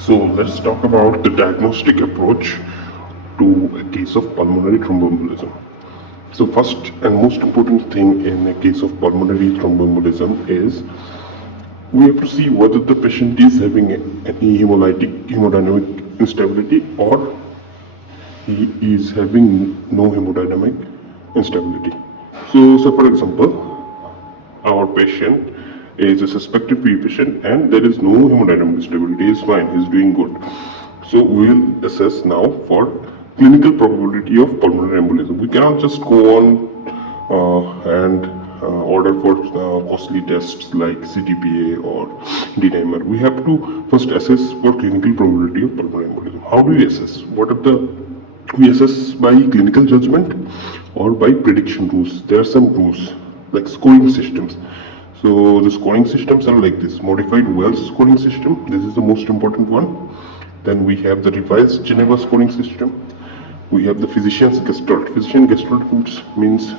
So let's talk about the diagnostic approach to a case of pulmonary thromboembolism. So first and most important thing in a case of pulmonary thromboembolism is we have to see whether the patient is having any hemodynamic instability or he is having no hemodynamic instability. So for example, our patient is a suspected PE patient and there is no hemodynamic instability, he is fine, he is doing good. So we will assess now for clinical probability of pulmonary embolism. We cannot just go on and order for costly tests like CTPA or D-dimer. We have to first assess for clinical probability of pulmonary embolism. How do we assess? We assess by clinical judgment or by prediction rules. There are some rules like scoring systems. So the scoring systems are like this: modified Wells scoring system. This is the most important one. Then we have the revised Geneva scoring system. We have the physician's gestalt. Physician gestalt means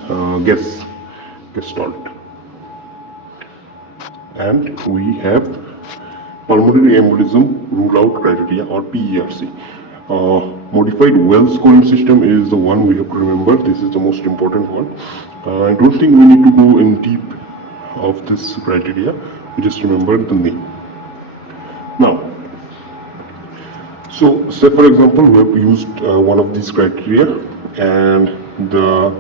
gestalt. And we have pulmonary embolism rule out criteria or PERC. Modified Wells scoring system is the one we have to remember. This is the most important one. I don't think we need to go in deep of this criteria. We just remember the name. Now, so say for example we have used one of these criteria and the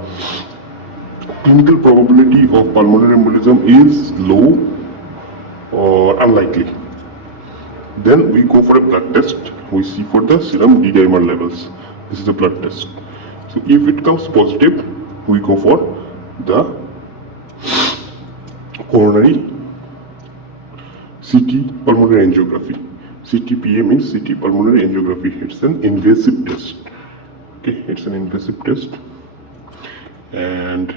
clinical probability of pulmonary embolism is low or unlikely. Then we go for a blood test. We see for the serum D-dimer levels. This is a blood test. So if it comes positive, we go for the coronary CT pulmonary angiography. CTPA means CT pulmonary angiography. It's an invasive test. Okay, it's an invasive test, and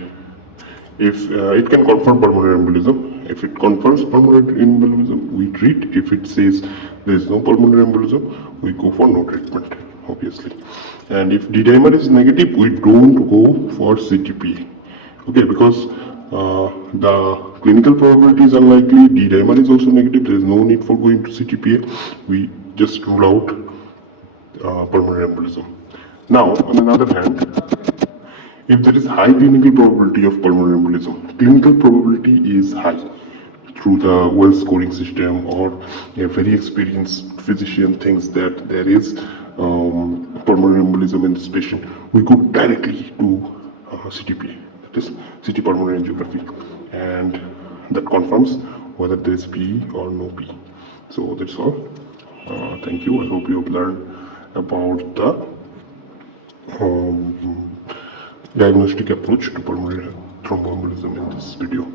if it can confirm pulmonary embolism. If it confirms pulmonary embolism, we treat. If it says there is no pulmonary embolism, we go for no treatment, obviously. And if D-dimer is negative, we don't go for CTPA. Okay, because the clinical probability is unlikely, D-dimer is also negative, there is no need for going to CTPA. We just rule out pulmonary embolism. Now, on the other hand, if there is high clinical probability of pulmonary embolism, clinical probability is high through the Wells scoring system, or a very experienced physician thinks that there is pulmonary embolism in this patient, we go directly to CTPA, that is CT pulmonary angiography, and that confirms whether there is PE or no PE. So that's all. Thank you. I hope you have learned about the diagnostic approach to pulmonary thromboembolism in this video.